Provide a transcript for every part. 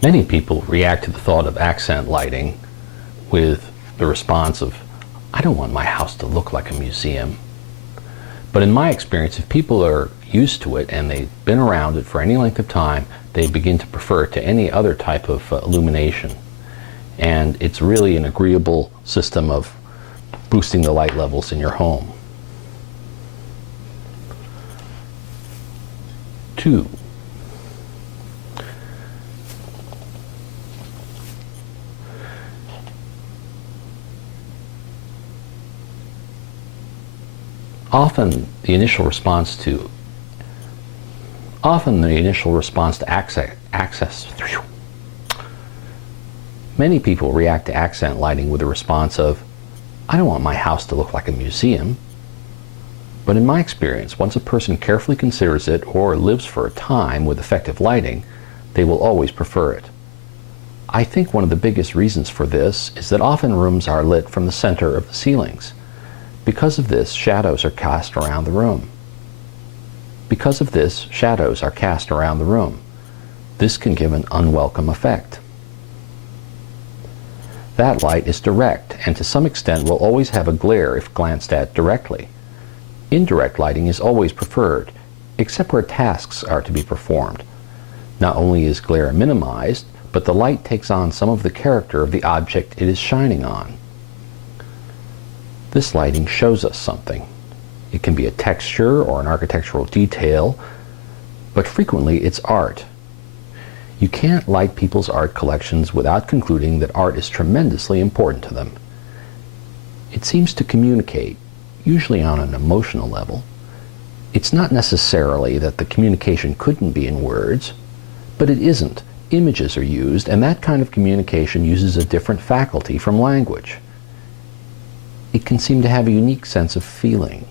Many people react to the thought of accent lighting with the response of, I don't want my house to look like a museum. But in my experience, if people are used to it and they've been around it for any length of time, they begin to prefer it to any other type of illumination. And it's really an agreeable system of boosting the light levels in your home. 2. Often the initial response to access. Many people react to accent lighting with a response of, I don't want my house to look like a museum. But in my experience, once a person carefully considers it or lives for a time with effective lighting, they will always prefer it. I think one of the biggest reasons for this is that often rooms are lit from the center of the ceilings. Because of this, shadows are cast around the room. This can give an unwelcome effect. That light is direct and to some extent will always have a glare if glanced at directly. Indirect lighting is always preferred, except where tasks are to be performed. Not only is glare minimized, but the light takes on some of the character of the object it is shining on. This lighting shows us something. It can be a texture or an architectural detail, but frequently it's art. You can't light people's art collections without concluding that art is tremendously important to them. It seems to communicate, usually on an emotional level. It's not necessarily that the communication couldn't be in words, but it isn't. Images are used, and that kind of communication uses a different faculty from language. It can seem to have a unique sense of feeling.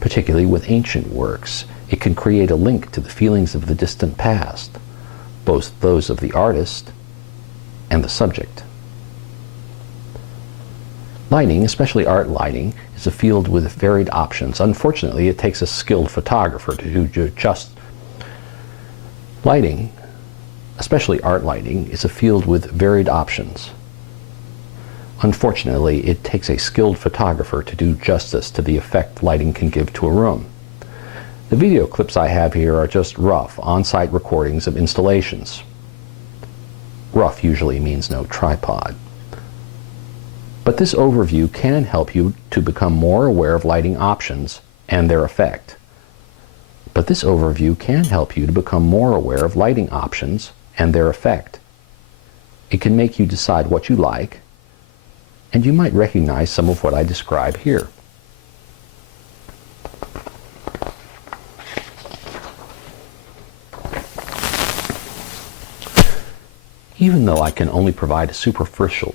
Particularly with ancient works, it can create a link to the feelings of the distant past, both those of the artist and the subject. Lighting, especially art lighting, is a field with varied options. Unfortunately, it takes a skilled photographer to do just. Lighting, especially art lighting, is a field with varied options. Unfortunately, it takes a skilled photographer to do justice to the effect lighting can give to a room. The video clips I have here are just rough, on-site recordings of installations. Rough usually means no tripod. But this overview can help you to become more aware of lighting options and their effect. It can make you decide what you like, and you might recognize some of what I describe here. Even though I can only provide a superficial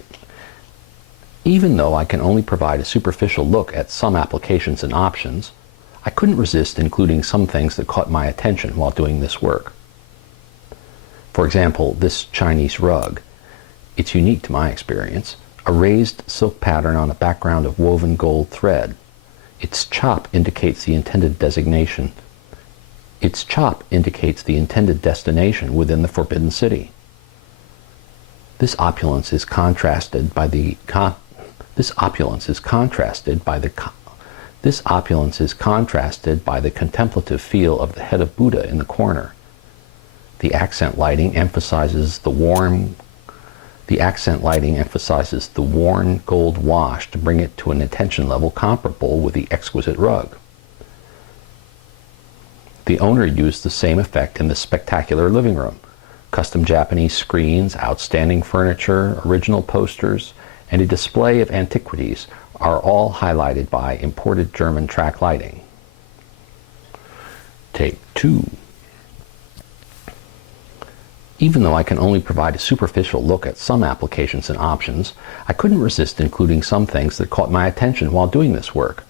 look at some applications and options, I couldn't resist including some things that caught my attention while doing this work. For example, this Chinese rug. It's unique to my experience. A raised silk pattern on a background of woven gold thread. Its chop indicates the intended destination within the Forbidden City. This opulence is contrasted by the contemplative feel of the head of Buddha in the corner. The accent lighting emphasizes the worn gold wash to bring it to an attention level comparable with the exquisite rug. The owner used the same effect in this spectacular living room. Custom Japanese screens, outstanding furniture, original posters, and a display of antiquities are all highlighted by imported German track lighting. Take 2. Even though I can only provide a superficial look at some applications and options, I couldn't resist including some things that caught my attention while doing this work.